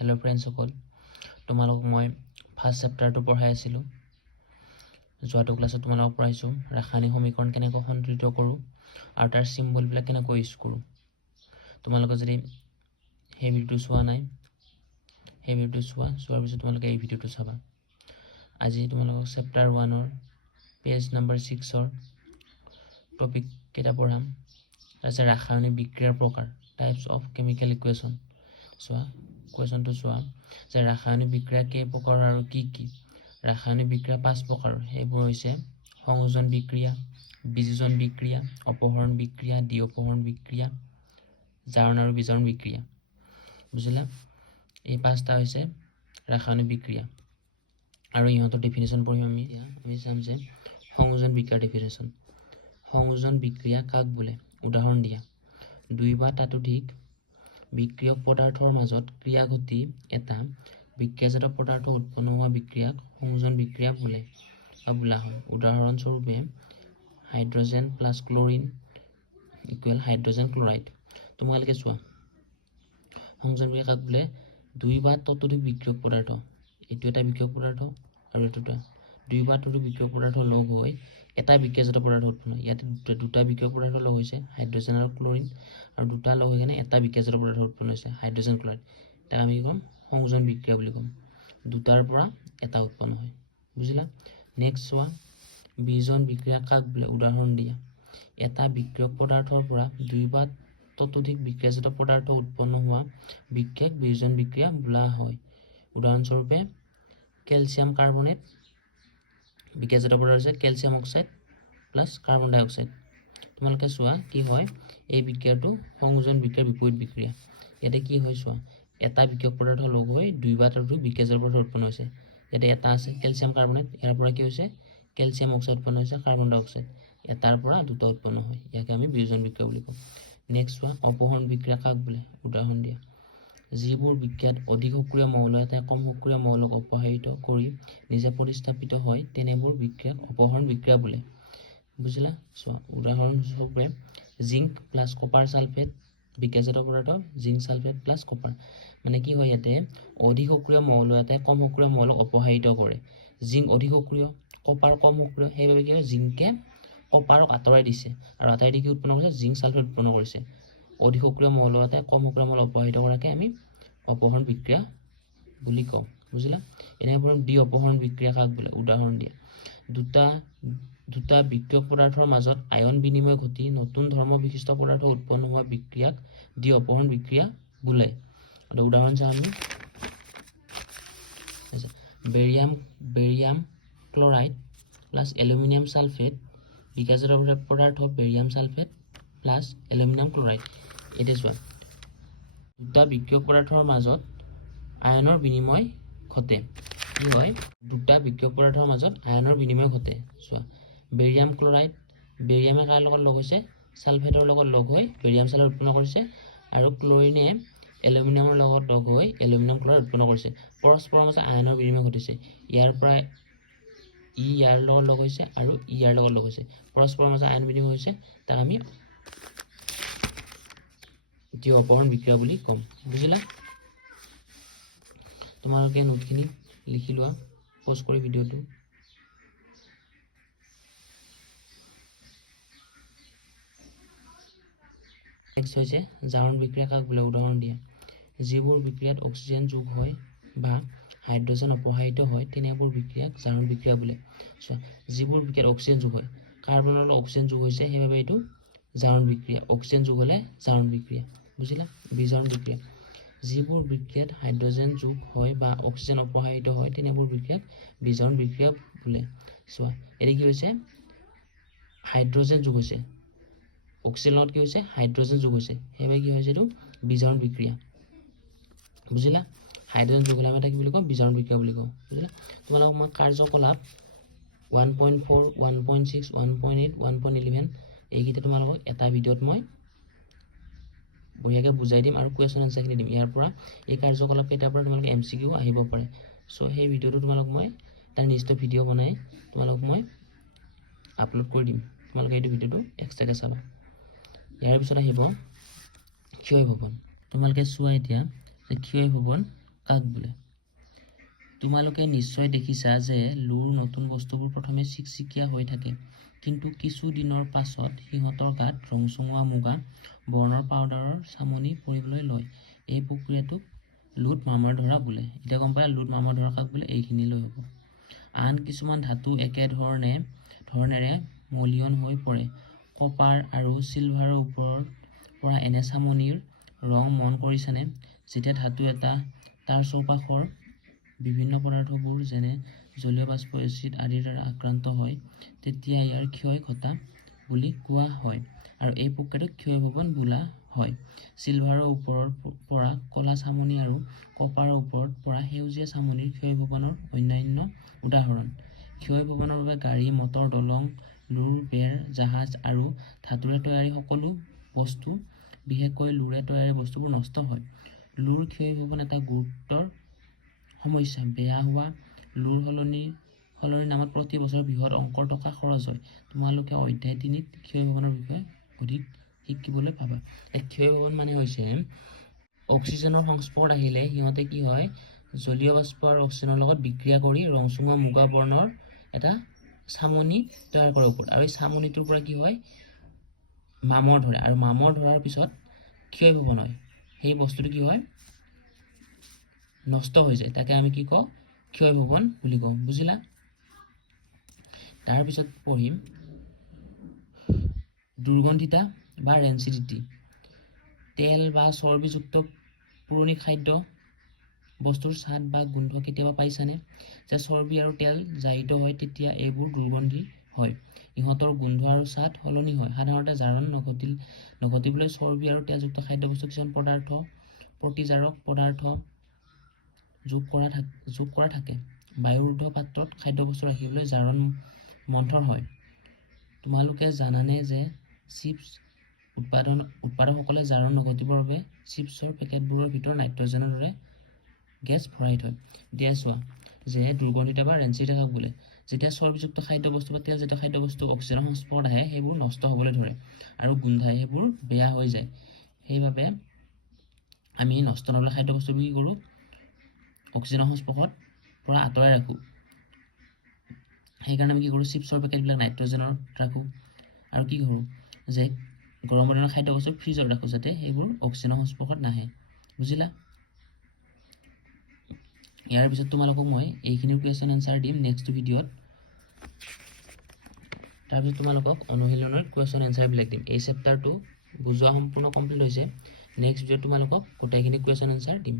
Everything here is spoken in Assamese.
हेलो फ्रेंड्स सकल तुम्हारोक मैं फार्स्ट चैप्टार तो पढ़ाई आছিলো যোৱাটো ক্লাছত তোমালোকক পঢ়াইছো ৰাসায়নিক সমীকৰণ কেনেকৈ সন্তুলিত কৰো আৰু তাৰ সিম্বল বিলাক কেনেকৈ ইউজ কৰো তোমালোকে যদি এই ভিডিওটো চোৱা নাই এই ভিডিওটো চোৱাৰ পিছত তোমালোকে এই ভিডিওটো চাবা আজি তোমালোকক চেপ্টাৰ 1 ৰ পেজ নম্বৰ 6 ৰ টপিক কেটা পঢ়াম আছে ৰাসায়নিক বিক্ৰিয়াৰ প্ৰকাৰ টাইপস অফ কেমিক্যাল ইকুৱেশ্যন চোৱা क्वेश्चन तो चुआ जे रासायनिक बिक्रिया के प्रकार और की रासायनिक बिक्रिया 5 प्रकार एबोर होइसे संयोजन बिक्रिया वियोजन बिक्रिया अपहरण बिक्रिया द्विअपहरण बिक्रिया जारण और विजारण बिक्रिया बुझिला এই পাঁচটা হৈছে रासायनिक बिक्रिया और इहतर डेफिनेशन पढिम আমি চাম যে সংযোজন বিক্ৰিয়াৰ डेफिनेशन সংযোজন বিক্ৰিয়া কাক बोले उदाहरण দিয়া দুই বা তাতোধিক বিক্ৰিয়ক পদাৰ্থৰ মাজত ক্ৰিয়া ঘটি এটা বিক্ৰিয়াজাত পদাৰ্থ উৎপন্ন হোৱা বিক্ৰিয়াক সংযোজন বিক্ৰিয়া বোলা হয় উদাহৰণ স্বৰূপে hydrogen plus chlorine equal hydrogen chloride তোমালোকে চোৱা সংযোজন বিক্ৰিয়া কাক বোলে দুই বা ততোধিক বিক্ৰিয়ক পদাৰ্থ এটো এটা বিক্ৰিয়ক পদাৰ্থ আৰু এটোটা দুই বা ততোধিক বিক্ৰিয়ক পদাৰ্থ লগ হৈ এটা বিক্ৰিয়াজাত পদাৰ্থ উৎপন্ন ইয়াতে দুটা বিক্ৰিয়ক পদাৰ্থ লগ হৈছে হাইড্ৰোজেন আৰু ক্লোৰিন আৰু দুটা লগ হৈ কেনে এটা বিক্ৰিয়াজাত পদাৰ্থ উৎপন্ন হৈছে হাইড্ৰোজেন ক্লোৰাইড তাক আমি কম সংযোজন বিক্ৰিয়া বুলি কম দুটাৰ পৰা এটা উৎপন্ন হয় বুজিলা নেক্সট চোৱা বিয়োজন বিক্ৰিয়া কাক বোলে উদাহৰণ দিয়া এটা বিক্ৰিয়ক পদাৰ্থৰ পৰা দুই বা ততোধিক বিক্ৰিয়াজাত পদাৰ্থ উৎপন্ন হোৱা বিক্ৰিয়াক বিয়োজন বিক্ৰিয়া বোলা হয় উদাহৰণ স্বৰূপে ক্যালসিয়াম কাৰ্বনেট বিক্ৰিয়াজাত পদাৰ্থ আছে ক্যালসিয়াম অক্সাইড প্লাস কাৰ্বন ডাই অক্সাইড তোমালোকে চোৱা কি হয় এই বিক্ৰিয়াটো সংযোজন বিক্ৰিয়াৰ বিপৰীত বিক্ৰিয়া ইয়াতে কি হয় চোৱা এটা বিক্ৰিয়ক পদাৰ্থ লগ হৈ দুই বা ততোধিক বিক্ৰিয়াজাত পদাৰ্থ উৎপন্ন হৈছে ইয়াতে এটা আছে ক্যালসিয়াম কাৰ্বনেট ইয়াৰ পৰা কি হৈছে ক্যালসিয়াম অক্সাইড উৎপন্ন হৈছে কাৰ্বন ডাই অক্সাইড এটাৰ পৰা দুটা উৎপন্ন হয় ইয়াকে আমি বিয়োজন বিক্ৰিয়া বুলি কওঁ নেক্সট চোৱা অপহৰণ বিক্ৰিয়া কাক বোলে উদাহৰণ দিয়া যিবোৰ বিক্ৰিয়াত অধিক সক্ৰিয় মৌল এটাই কম সক্ৰিয় মৌলক অপসাৰিত কৰি নিজে প্ৰতিস্থাপিত হয় তেনেবোৰ বিক্ৰিয়াক অপহৰণ বিক্ৰিয়া বোলে বুঝিলা চোৱা উদাহৰণ স্বৰূপে জিংক প্লাস কপাৰ সালফেট বিক্ৰিয়াজাত পদাৰ্থ জিংক সালফেট প্লাস কপাৰ মানে কি হয় ইয়াতে অধিক সক্ৰিয় মৌল এটাই কম সক্ৰিয় মৌলক অপসাৰিত কৰে জিংক অধিক সক্ৰিয় কপাৰ কম সক্ৰিয় সেইভাবে কি হয় জিংকে কপাৰক আঁতৰাই দিছে আৰু আঁতৰাই দি কি উৎপন্ন কৰিছে জিংক সালফেট উৎপন্ন কৰিছে অধিক সক্ৰিয় মৌল এটাই কম সক্ৰিয় মৌল অপসাৰিত কৰাকে আমি অপহৰণ বিক্ৰিয়া বুলি কওঁ বুজিলা এনেকৈ দ্বি অপহৰণ বিক্ৰিয়া কাক বোলে উদাহৰণ দিয়া দুটা বিক্ৰিয়ক পদাৰ্থৰ মাজত আয়ন বিনিময় ঘটি নতুন ধৰ্ম বিশিষ্ট পদাৰ্থ উৎপন্ন হোৱা বিক্ৰিয়াক দ্বি অপহৰণ বিক্ৰিয়া বোলে উদাহৰণ চাওঁ আমি barium chloride plus aluminium sulphate বিক্ৰিয়াজাত পদাৰ্থ barium sulphate plus aluminium chloride এটা চোৱা দুটা বিক্ৰিয়ক পদাৰ্থৰ মাজত আয়নৰ বিনিময় ঘটে কি হয় দুটা বিক্ৰিয়ক পদাৰ্থৰ মাজত আয়নৰ বিনিময় ঘটে চোৱা বেৰিয়াম ক্লোৰাইড বেৰিয়ামে কাৰ লগত লগ হৈছে সালফেটৰ লগত লগ হৈ বেৰিয়াম সালফেট উৎপন্ন কৰিছে আৰু ক্লোৰিনে এলুমিনিয়ামৰ লগত লগ হৈ এলুমিনিয়াম ক্লোৰাইড উৎপন্ন কৰিছে পৰস্পৰৰ মাজত আয়নৰ বিনিময় ঘটিছে ইয়াৰ পৰা ইয়াৰ লগত লগ হৈছে আৰু ইয়াৰ লগত লগ হৈছে পৰস্পৰৰ মাজত আয়ন বিনিময় হৈছে তাক আমি দ্বি অপহৰণ বিক্ৰিয়া বুলি কম বুজিলা তোমালোকে নোটখিনি লিখি লোৱা পজ কৰি ভিডিওটো নেক্সট হৈছে জাৰণ বিক্ৰিয়া কাক বোলে উদাহৰণ দিয়া যিবোৰ বিক্ৰিয়াত অক্সিজেন যোগ হয় বা হাইড্ৰোজেন অপসাৰিত হয় তেনেবোৰ বিক্ৰিয়াক জাৰণ বিক্ৰিয়া বোলে সো যিবোৰ বিক্ৰিয়াত অক্সিজেন যোগ হয় কাৰ্বনৰ লগত অক্সিজেন যোগ হৈছে সেইভাবে এইটো জাৰণ বিক্ৰিয়া অক্সিজেন যোগ হলে জাৰণ বিক্ৰিয়া বুজিলা বিজাৰণ বিক্ৰিয়া যিবোৰ বিক্ৰিয়াত হাইড্ৰোজেন যোগ হয় বা অক্সিজেন অপসাৰিত হয় তেনেবোৰ বিক্ৰিয়াক বিজাৰণ বিক্ৰিয়া বোলে চোৱা এৰি কি হৈছে হাইড্ৰোজেন যোগ হৈছে অক্সিজেনত কি হৈছে হাইড্ৰোজেন যোগ হৈছে সেইভাবে কি হৈছে এইটো বিজাৰণ বিক্ৰিয়া বুজিলা হাইড্ৰোজেন যোগ হলে আমি কি বুলি কওঁ বিজাৰণ বিক্ৰিয়া বুলি কওঁ বুজিলা তোমালোকক মই কাৰ্যকলাপ 1.4 1.6 1.8 1.11 এইকেইটা তোমালোকক এটা ভিডিওত মই বঢ়িয়াকৈ বুজাই দিম আৰু কুৱেশ্যন আনসাৰখিনি দিম ইয়াৰ পৰা এই কাৰ্যকলাপ কেইটাৰ পৰা তোমালোকে এমসিকিউ আহিব পাৰে সো সেই ভিডিওটো তোমালোক মই তাৰ নিশ্চিত ভিডিও বনাই তোমালোক মই আপলোড কৰি দিম তোমালোকে এই ভিডিওটো এক্সট্ৰাকৈ চাবা ইয়াৰ পিছত আহিব ক্ষয় ভৱন তোমালোকে চোৱা এতিয়া যে ক্ষয় ভৱন কাক বোলে? তোমালোকে নিশ্চয় দেখিছা যে লুৰ নতুন বস্তুবোৰ প্ৰথমে চিকচিকীয়া হৈ থাকে, কিন্তু কিছু দিনৰ পাছত সিহঁতৰ গাত ৰংচঙুৱা মুগা বৰ্ণৰ পাউডাৰৰ চামনি পৰিবলৈ লয়। এই প্ৰক্ৰিয়াটোক লুট মামৰ ধৰা বোলে। এতিয়া গম পায় লুট মামৰ ধৰা কাক বোলে? এইখিনিলৈ হ'ব। আন কিছুমান ধাতু ধৰণেৰে মলিয়ন হৈ পৰে। কপাৰ আৰু চিলভাৰৰ ওপৰৰ পৰা এনে চামনিৰ ৰং মন কৰিছানে? যেতিয়া ধাতু এটা তাৰ চৌপাশৰ বিভিন্ন পদাৰ্থবোৰ যেনে জলীয় বাষ্প, এচিড আদিৰ দ্বাৰা আক্ৰান্ত হয়, তেতিয়া ইয়াৰ ক্ষয় ঘটা বুলি কোৱা হয় আৰু এই প্ৰক্ৰিয়াটোক ক্ষয়ভৱন বোলা হয়। চিলভাৰৰ ওপৰৰ পৰা কলা চামনি আৰু কপাৰৰ ওপৰত পৰা সেউজীয়া চামনিৰ ক্ষয়ভৱনৰ অন্যান্য উদাহৰণ। ক্ষয়ভৱনৰ বাবে গাড়ী, মটৰ, দলং, লুৰ, বেৰ, জাহাজ আৰু ধাতুৰে তৈয়াৰী সকলো বস্তু, বিশেষকৈ লুৰে তৈয়াৰী বস্তুবোৰ নষ্ট হয়। লুৰ ক্ষয়ভৱন এটা গুৰুতৰ সমস্যা। বেয়া হোৱা লুৰ সলনি নামত প্ৰতি বছৰ বৃহৎ অংকৰ টকা খৰচ হয়। তোমালোকে অধ্যায় 3ত ক্ষয়ভৱনৰ বিষয়ে অধিক শিকিবলৈ পাবা। ক্ষয়ভৱন মানে হৈছে অক্সিজেনৰ সংস্পৰ্শত আহিলে সিহঁতে কি হয়, জলীয় বাষ্প আৰু অক্সিজেনৰ লগত বিক্ৰিয়া কৰি ৰংচঙুৱা মুগা বৰ্ণৰ এটা চামনি তৈয়াৰ কৰাৰ ওপৰত, আৰু এই চামনিটোৰ পৰা কি হয়, মামৰ ধৰে, আৰু মামৰ ধৰাৰ পিছত ক্ষয়ভৱন হয়। সেই বস্তুটো কি হয়, নষ্ট হৈ যায়। তাকে আমি কি কওঁ, ক্ষয়ভৱন বুলি কওঁ। বুজিলা? তাৰপিছত পঢ়িম দুৰ্গন্ধিতা বা ৰেঞ্চিডিটি। তেল বা চৰ্বিযুক্ত পুৰণি খাদ্য বস্তুৰ স্বাদ বা গোন্ধ কেতিয়াবা পাইছানে? যে চৰ্বি আৰু তেল জাৰিত হয় তেতিয়া এইবোৰ দুৰ্গন্ধি হয়। ইহঁতৰ গোন্ধ আৰু স্বাদ সলনি হয়। সাধাৰণতে জাৰণ নঘটিবলৈ চৰ্বি আৰু তেলযুক্ত খাদ্যবস্তু কিছুমান প্ৰতিজাৰক পদাৰ্থ যোগ কৰা থাকে। বায়ুৰোধ পাত্ৰত খাদ্যবস্তু ৰাখিবলৈ জাৰণ মন্থন হয়। তোমালোকে জানানে যে চিপছ উৎপাদকসকলে জাৰণ নঘটিবৰ বাবে চিপছৰ পেকেটবোৰৰ ভিতৰত নাইট্ৰজেনৰ দৰে গেছ ভৰাই থয়। এতিয়া চোৱা যে দুৰ্গন্ধিতা বা ৰেঞ্চিডিটি কাক বোলে? যেতিয়া চৰ্বিযুক্ত খাদ্যবস্তু বা তেলজাতীয় খাদ্যবস্তু অক্সিজেনৰ সংস্পৰ্শত আহে, সেইবোৰ নষ্ট হ'বলৈ ধৰে আৰু গোন্ধাই, সেইবোৰ বেয়া হৈ যায়। সেইবাবে আমি নষ্ট নহ'বলৈ খাদ্যবস্তুবোৰ কি কৰোঁ, অক্সিজেনৰ সংস্পৰ্শত পৰা আঁতৰাই ৰাখোঁ। সেইকাৰণে আমি কি কৰোঁ, চিপছৰ পেকেটবিলাক নাইট্ৰজেনত ৰাখোঁ, আৰু কি কৰোঁ যে গৰমৰ দিনৰ খাদ্যবস্তু ফ্ৰিজত ৰাখোঁ যাতে সেইবোৰ অক্সিজেনৰ সংস্পৰ্শত নাহে। বুজিলা? ইয়াৰ পিছত তোমালোকক মই এইখিনিৰ কুৱেশ্যন এনচাৰ দিম নেক্সট ভিডিঅ'ত। তাৰপিছত তোমালোকক অনুশীলনৰ কুৱেশ্যন এনচাৰবিলাক দিম। এই চেপ্টাৰটো বুজোৱা সম্পূৰ্ণ কমপ্লিট হৈছে। নেক্সট ভিডিঅ'ত তোমালোকক গোটেইখিনি কুৱেশ্যন এনচাৰ দিম।